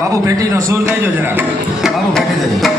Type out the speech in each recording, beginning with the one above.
बाबू पेटी नो सूर नहीं जो जरा बाबू पेटी दे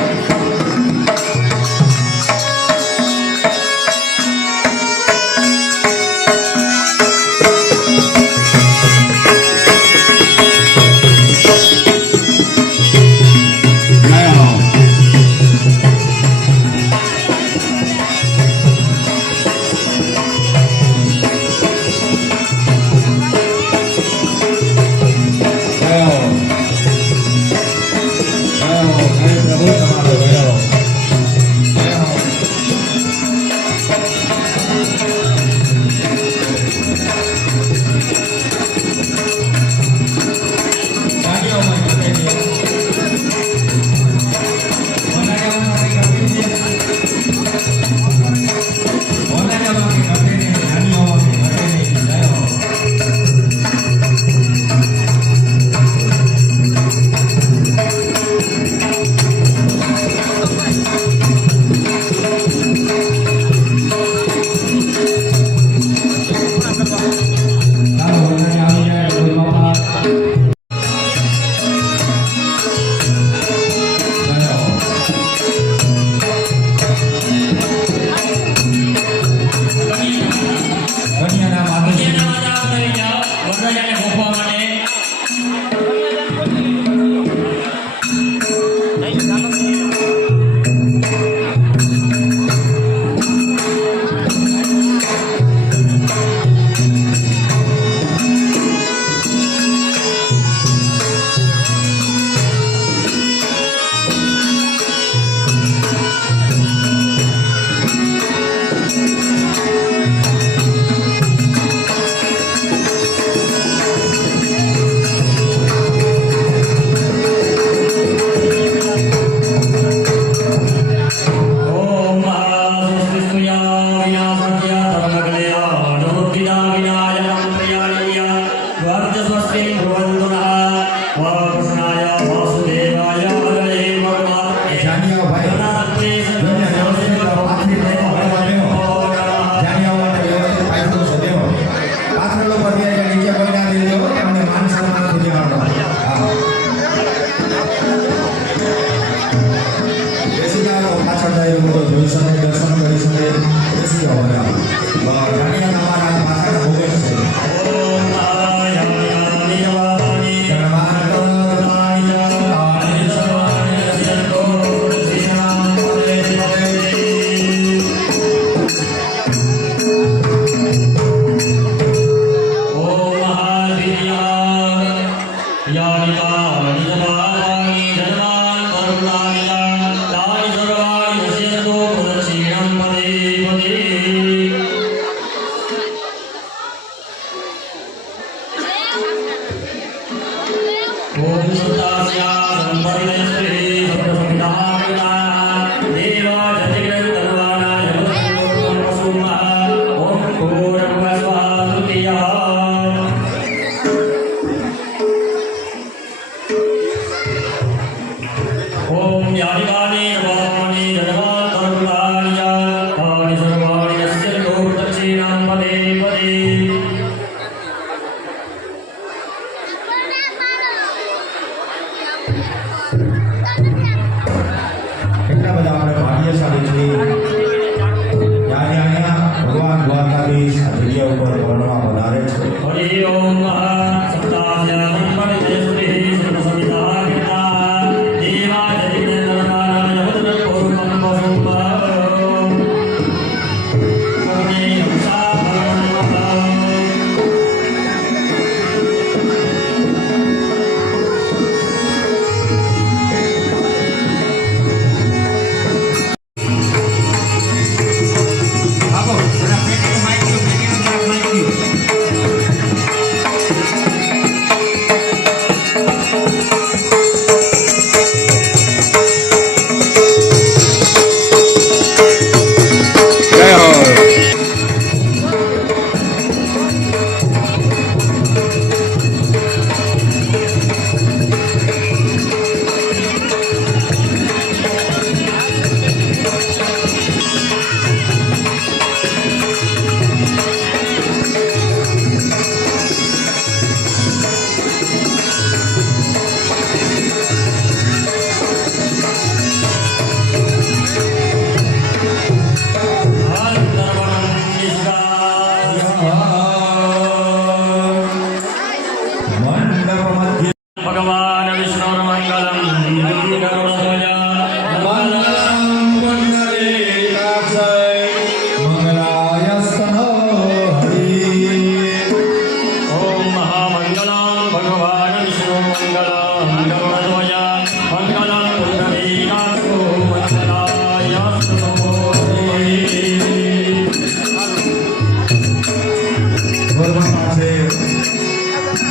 વરમાં પાસે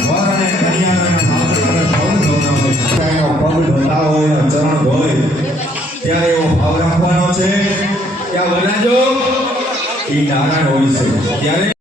વર અને કન્યાના ભાવના પગ ધોતા હોય ચરણ ધોય ત્યારે એવો ભાવ રાખવાનો છે ત્યાં વરરાજો એ નારાયણ હોય છે ત્યારે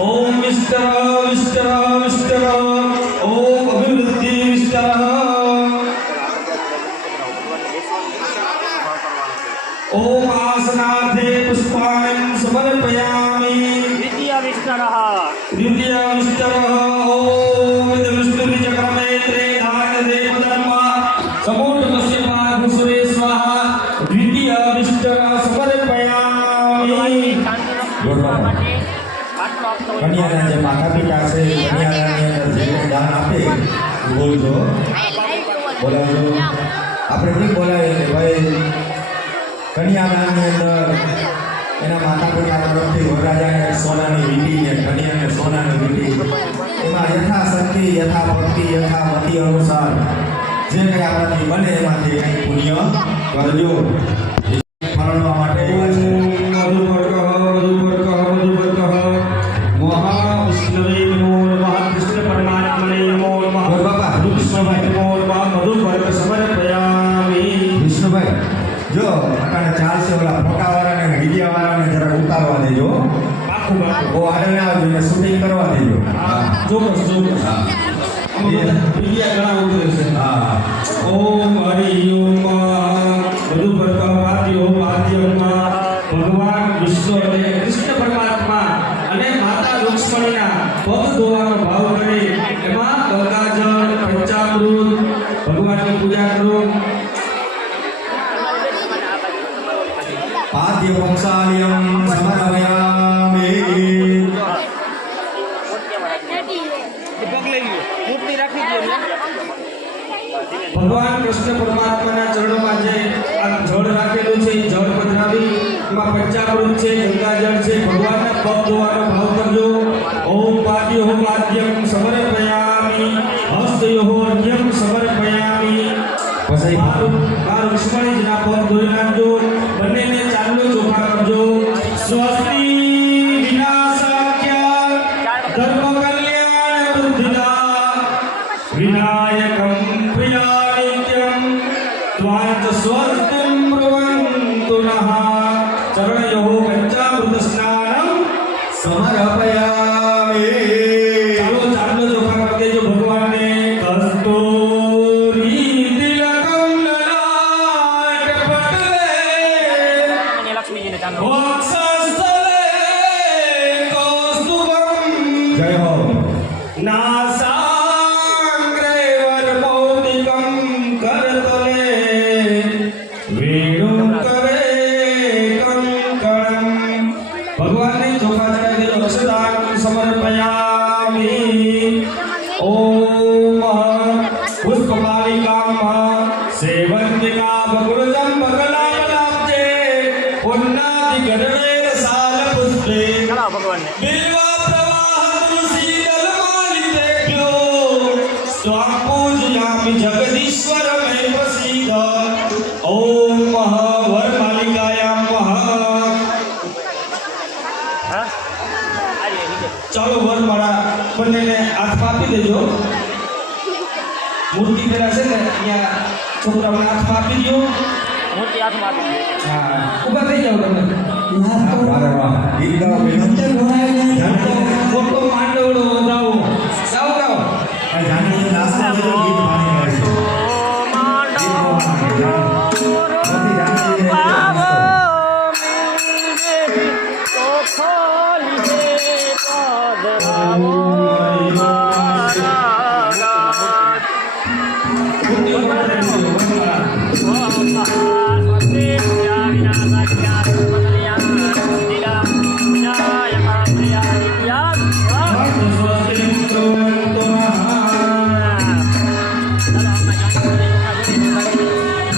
ओम विष्टर ओम अभिवृद्धि विष्टर ओम आसनार्थे पुष्पाणि समर्पयामि द्वितीय विष्टर ओम विष्णुचक्रमे त्रेधान्य देवधर्म समूढमस्य पार्श्वे स्वाहा द्वितीय विष्टर समर्पयामि કન્યાના જે માતા પિતા છે કન્યાની અંદર જે દાન આપે બોલજો બોલાવજો આપણે નહીં બોલાવીએ કે ભાઈ કન્યાદાનની અંદર એના માતા પિતા તરફથી વરરાજાને સોનાની વીંટી ને કન્યાને સોનાની વીંટી એમાં યથાશક્તિ યથાભક્તિ યથામતિ અનુસાર જે કંઈ આપણાથી બને એમાંથી કંઈ પુણ્ય કરજો ફરણવા માટે એવા છે જો અટાણે ચાલશે ઓલા ફોટાવાળાને મીડિયાવાળાને જરા ઉતારવા દેજો પાકું ઓ આગળ આવજો ને શૂટિંગ કરવા દેજો ચોક્કસ મીડિયા ઘણા ઉતરે છે હા ઓમ હરિ ઓમ બધું ભગવાન વિષ્ણુ અને કૃષ્ણ પરમાત્મા અને માતા લક્ષ્મણના પગ ધોવાનો ભાવ કરી એમાં ગંગાજળ પંચામૃત ભગવાનની પૂજા કરો પાદ્ય વંશાલયમ સમર્પયામિ ભગવાન કૃષ્ણ પરમાત્માના ચરણોમાં જે આ જળ રાખેલું છે એ જળ પધરાવી એમાં પંચામૃત છે ગંગાજળ છે ભગવાનના પગ ધોવાનો ભાવ કરજો ઓમ પાદ્યો પાદ્યમ સમર્પયામિ હસ્તયો અર્ઘ્યમ સમર્પયામિ પછી આ લક્ષ્મણીજીના પગ ધોઈ નાખજો બંનેને ચાંદલો ચોખા કરજો સ્વસ્તિ વિનાશાખ્ય ધર્મ કલ્યાણ વૃદ્ધિદા વિનાયકમ પ્રિયા નિત્યમ ત્વાંચ સ્વસ્તિમ બ્રુવન્તુ નઃ ચરણયોઃ પંચામૃત સ્નાનમ સમર્પયામિ ચાલો ચાંદલો ચોખા કરી દેજો ભગવાનને કસ્તૂરી જય હો नासाग्रे वरमौलिकं करतले वेणुकरे कंकणं भगवान ने चोखा चढ़ाई दे अक्षदान समर्पयामि ओम पुष्पमालिकां सेवन्तिका बकुलजं बकलापलाब्जे पुन्नाति गणवे साल पुष्पे भगवान ने बिल्वा स्वां पूजयामि जगदीश्वर मे प्रसीद ओम वरमालिकायां ચાલો વરમાળા બંનેને હાથમાં આપી દેજો મૂર્તિ પેલા છે ને અહીંયા છોકરાઓને હાથમાં આપી દો મૂર્તિ હાથમાં આપી દો હા ઊભા થઈ જાવ તમે વાહ વાહ ગીત ગાઓ મોટો માંડવડો વધાવો ગાઓ ગાઓ જાણી નાસ્તો ગીત માની મૂર્તિઓ માટે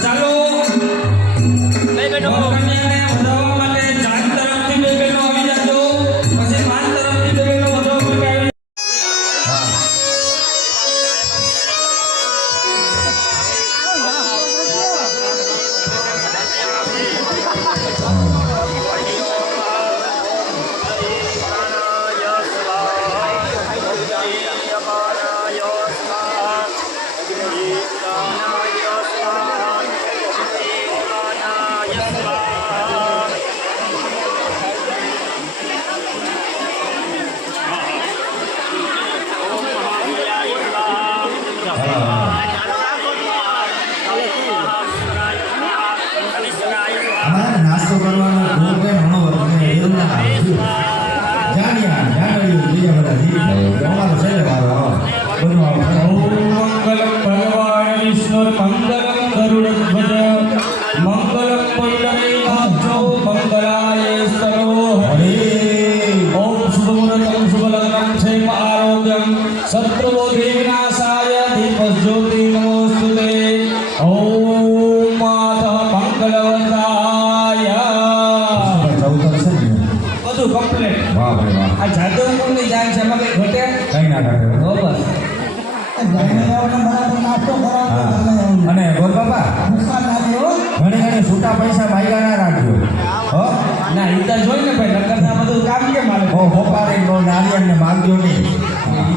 ચાલો કન્યાને વધાવવા માટે જાત તરફથી બે બહેનો આવી જાજો પછી માન તરફથી બે બહેનો વધાવવા માટે આવી અમારે નાસ્તો કરવાનો ગુણ કે ઘણો બધો એવું ના જાણ્યા બીજા બધા જીવી અમારો છે વારો બધું મંગલમ ભગવાન વિષ્ણુ મંગલમ ગરુડધ્વજ મંગલમ પુંડરીકાક્ષો મંગલાય સ્તરો હરે ઓમ શુભમુહૂર્તમ શુભલગ્નમ ક્ષેમ આરોગ્યમ શત્રુબોધિ વિનાશાય દીપજ્યોતિ નમોસ્તુતે ઓમ માતઃ મંગલવંતાય ચૌતર છે ને બધું કમ્પ્લીટ વાહ ભાઈ વાહ આ જાદવ કુંડની જાન છે એમાં કઈ ઘટે કઈ ના ઘટે બરોબર હા અને બોલ બાપા ઘણી ઘણી છૂટા પૈસા માગ્યા ના રાખજો હો ના ઈ તો જોઈ ને ભાઈ નકર આ બધું કામ કેમ હાલે ઓ હોપારી નો નારિયેળ ને માગજો નહીં ઈ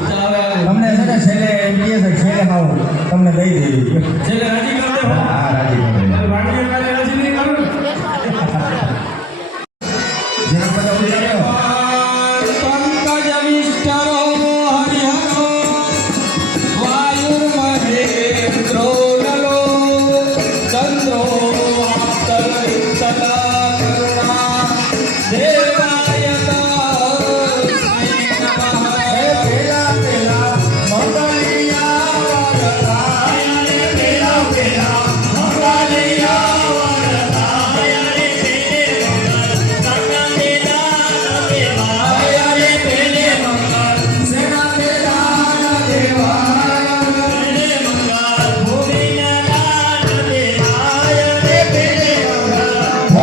તો હવે તમને છે ને છેલ્લે એમ કહે છે કે છેલ્લે હાવ તમને દઈ દેવી છેલ્લે રાજી કરી દે હા રાજી કરી દે. વાણીએ કાલે રાજી નહીં કરું જેના બધા ઉડી આવ્યો પંકજ વિષ્ટરો હરિહરો વાયુર્મહેન્દ્રો નલો ચંદ્રો આપ્તલવિત્તલા કરુણા દેવાય તસ્મૈ નમઃ પેલા પેલા મંગલિયા વરદાય રે પેલા પેલા મંગલિયા વરદાય રે પેલે સેના દેદાન દેવાય ભૂમિના દાન દેવાય રે પેલે ભૂમિના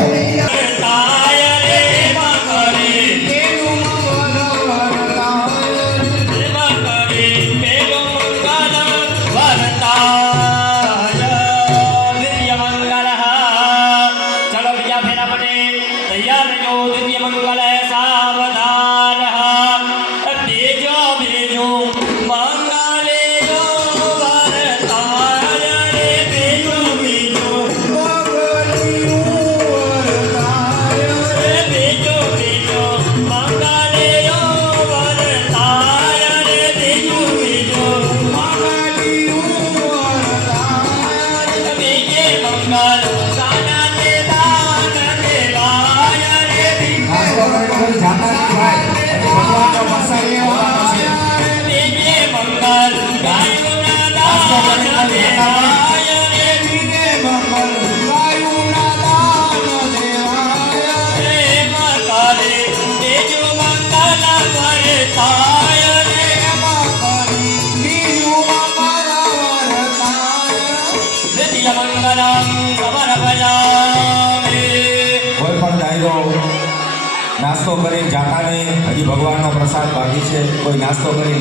કોઈ પણ ડાયરો નાસ્તો કરીને જાતા નહીં હજી ભગવાનનો પ્રસાદ બાકી છે કોઈ નાસ્તો કરી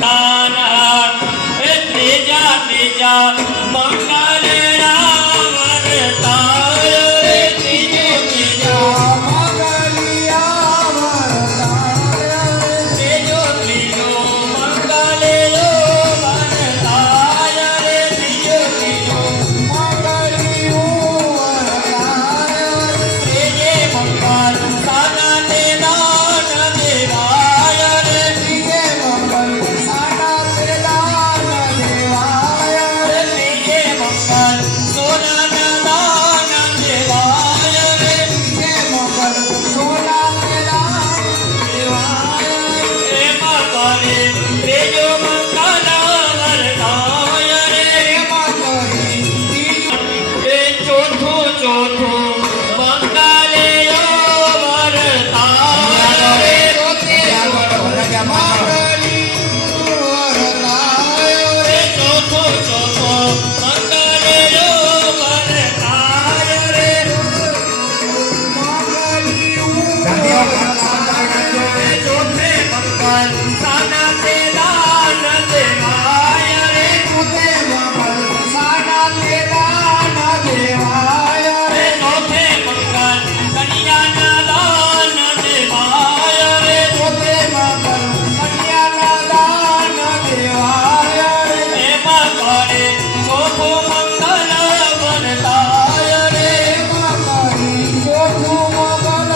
દેવાય રે ચોથે મંગલ કન્યાના દાન દેવાય રે ચોથે મંગલ કન્યાના દાન દેવાય રે એમાં કરે ચોથું મંગલ વરતાય રે એમાં કરે ચોથું મંગલ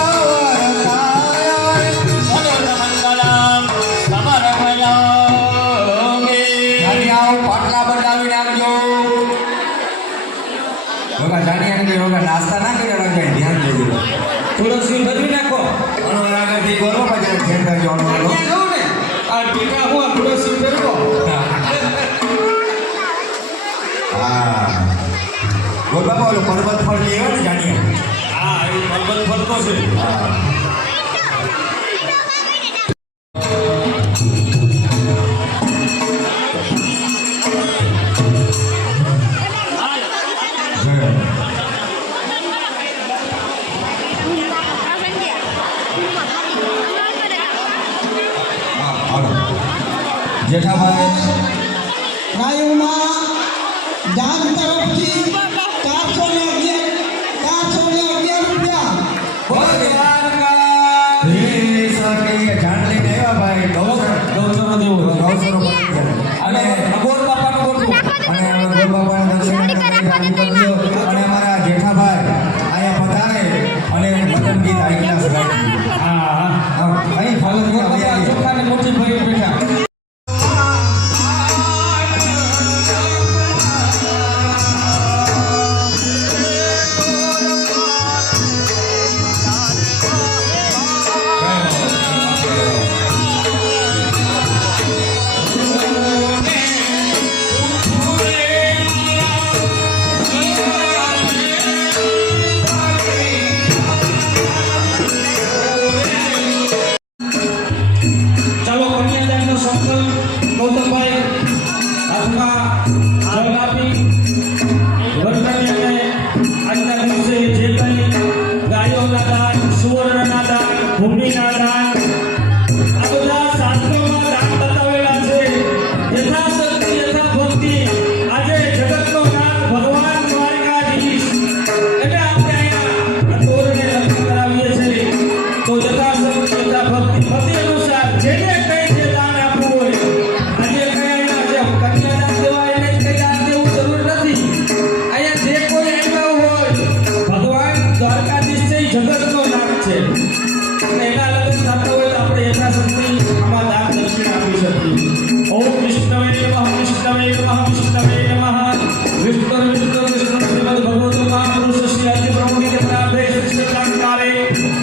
વરતાય રે સર્વમંગલમ સમર્પયામિ જાનિયાઓ પાટલા બનાવી નાખજો યોગા જાનિયા ને યોગા નાસ્તા ના કર્યા કઈ ધ્યાન દેજો થોડો સીલ ભરી નાખો અનો આગળથી બોલો પછી ધ્યાન રાખજો અનો અહીંયા જાઉં ને આ ટીકા હું આ થોડો સીલ ભરકો હા બોલ બાપા ઓલો પર્વત પર લેવો ને જાનિયા હા એ પર્વત ફરતો છે હા જેઠાભાઈ ગાયોમાં દાન તરફથી 411 રૂપિયા ભગવાન કા દેશ કે જાન લઈને આવ્યા ભાઈ ગૌચરો દેવો ગૌચરો અને અબોર બાપાનું ગોઠવું અને ગોળ બાપાને દર્શન કરજો અને અમારા જેઠાભાઈ આયા પધારે અને મદન ગીત આઈના સગાઈ હા હા ભાઈ ફોલો ગોળ બાપા ચોખાને મોટી ભાઈ બેઠા ચાલો કન્યાદાનનો સંકલ્પ ગૌતમભાઈ હાથમાં જળ આપી વરકન્યાને આજના દિવસે જે કંઈ ગાયોના દાન સુવર્ણના દાન ભૂમિના દાન આ બધા શાસ્ત્રોમાં દાન બતાવેલા છે યથાશક્તિ યથાભક્તિ આજે જગતનો નાથ ભગવાન દ્વારકાધીશ એટલે આપણે અહીંયા તોરને લગ્ન કરાવીએ છીએ તો યથાશક્તિ યથાભક્તિ પતિ અનુસાર જેને કઈ જે દાન આપવું હોય આજે કઈ અહીંયા જે કન્યાદાન દેવા એને કઈ દાન દેવું જરૂર નથી અહીંયા જે કોઈ આવ્યા હોય ભગવાન દ્વારકાધીશ છે એ જગતનો નાથ છે અને એના લગ્ન થતા હોય તો આપણે યથાશક્તિ આમાં દાન દક્ષિણા આપી શકીએ ઓમ વિષ્ણવે નમઃ વિષ્ણવે નમઃ વિષ્ણવે નમઃ વિષ્ણુ વિષ્ણુ વિષ્ણુ શ્રીમદ ભગવતો મહાપુરુષ શ્રી આદિ બ્રહ્મણી કે પ્રાર્થે શ્રી કાંતારે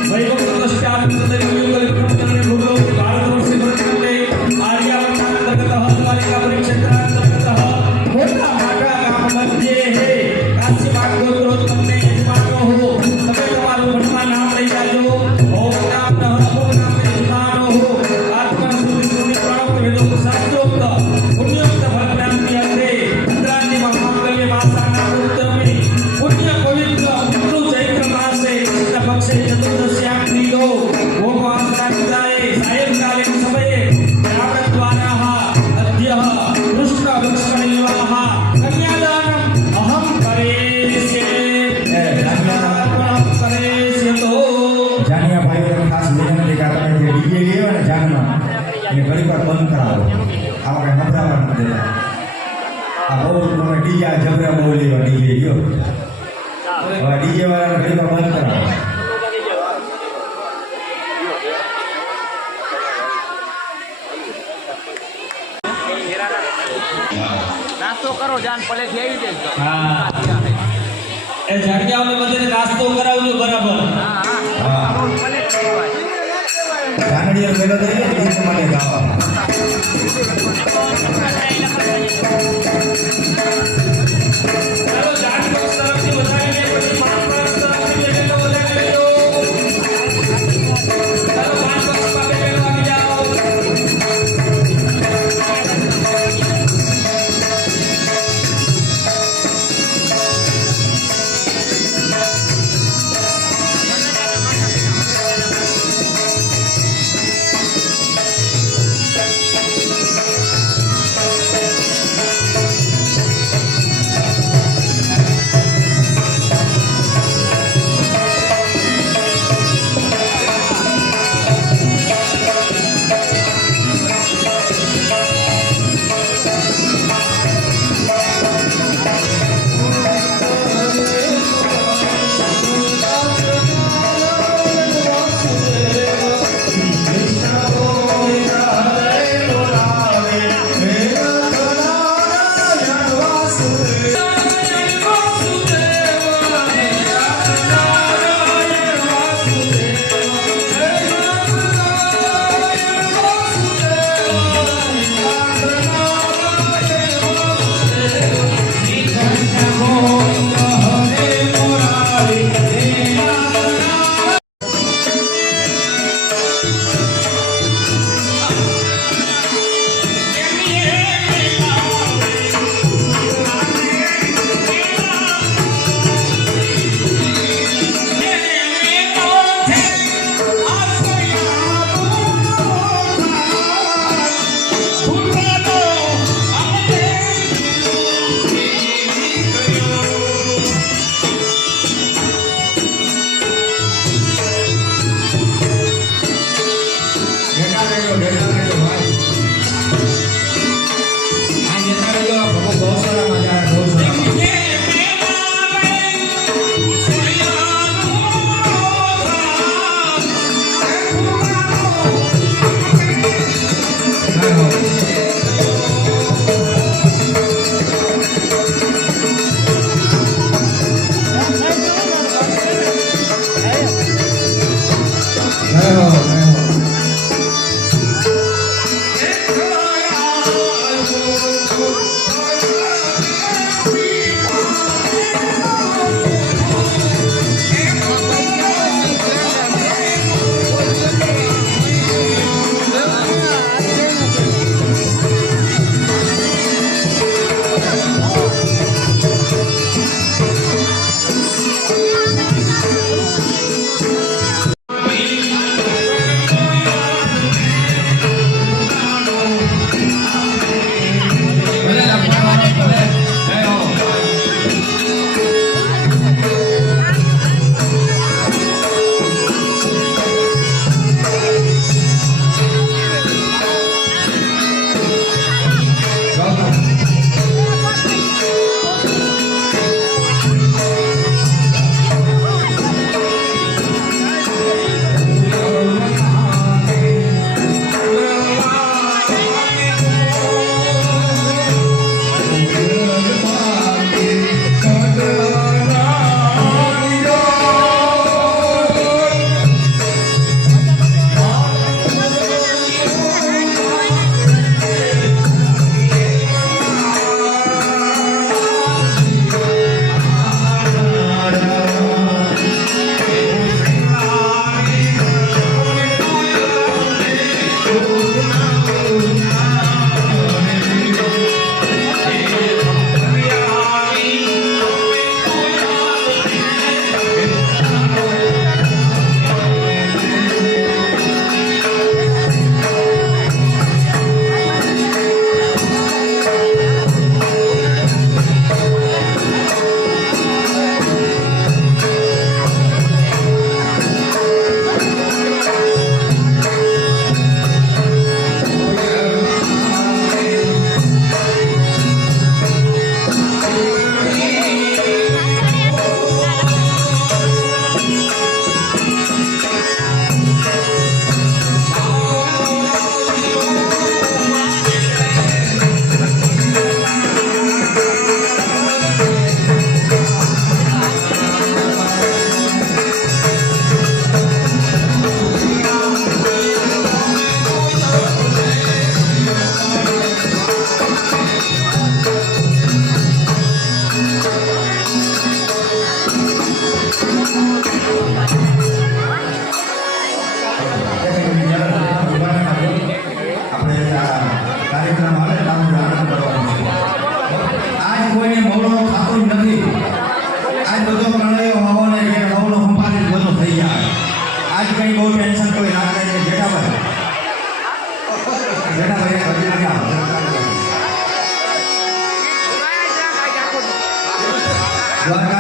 વૈભવ પ્રતિષ્ઠાન સદૈવ વિક્રમચરણે ભૂલો ભારતવર્ષે ભરતખંડે આર્યાવર્તાંતર્ગત દ્વારિકા પરિક્ષેત્રાંતર્ગત મોટા માટા ગામ મધ્યે હે કાશી માર્ગ ગોત્રો તમને યજમાનો હો તમે તમારું મનમાં નામ લઈ જાજો ઓમ નામ નમઃ ઓમ નામ યજમાનો હો આત્મન સુનિ સુનિ પ્રણવ વેદો શાસ્ત્રોક્ત પુણ્યોક્ત ફલ પ્રાપ્તિ અંતે ચંદ્રાંતિમાં માંગલ્ય માસાના ઉત્તમે પુણ્ય પવિત્ર પિતૃ ચૈત્ર માસે કૃષ્ણ પક્ષે ચતુર્દશ્યામ ત્રિદો ઓમ આસનાય સાયંકાલે સમયે બ્રાહ્મણ દ્વારાઃ અદ્યઃ કૃષ્ણ લક્ષ્મણ વિવાહ કન્યાદાનમ અહમ કરેષ્યે કન્યાદાનમ કરેષ્યે તો જાનિયા ભાઈઓને ખાસ વિનંતી કે તમે જે ડીજે ગયો ને જાનમાં એને ઘણી વાર બંધ કરાવો આમાં કઈ નબળાવા નથી દેતા આ બહુ તમે ડીજે જબરા બહુ લેવા ડીજે ગયો હવે ડીજે વાળાને ઘણી વાર બંધ કરાવો નાસ્તો કરો જાન પલેથી આવી જાય હા એ જાણ્યાઓને બધાને નાસ્તો કરાવજો બરાબર હા જાનડીઓ મેલો તરીકે ગીત માટે ગાવા ચાલો જાન પક્ષ તરફથી વધારીને પછી માન પક્ષ તરફથી બેઠેલો વધારી લેજો ચાલો માન પક્ષમાં બેઠેલો આવી જાઓ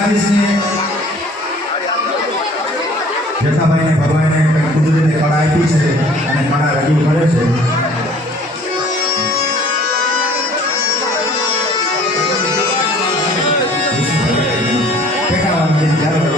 લારીશને જેઠાભાઈને ભગવાને કુદરતે કળા આપી છે અને કળા રજૂ કરે છે. પેટાવાનું જે જ્યારે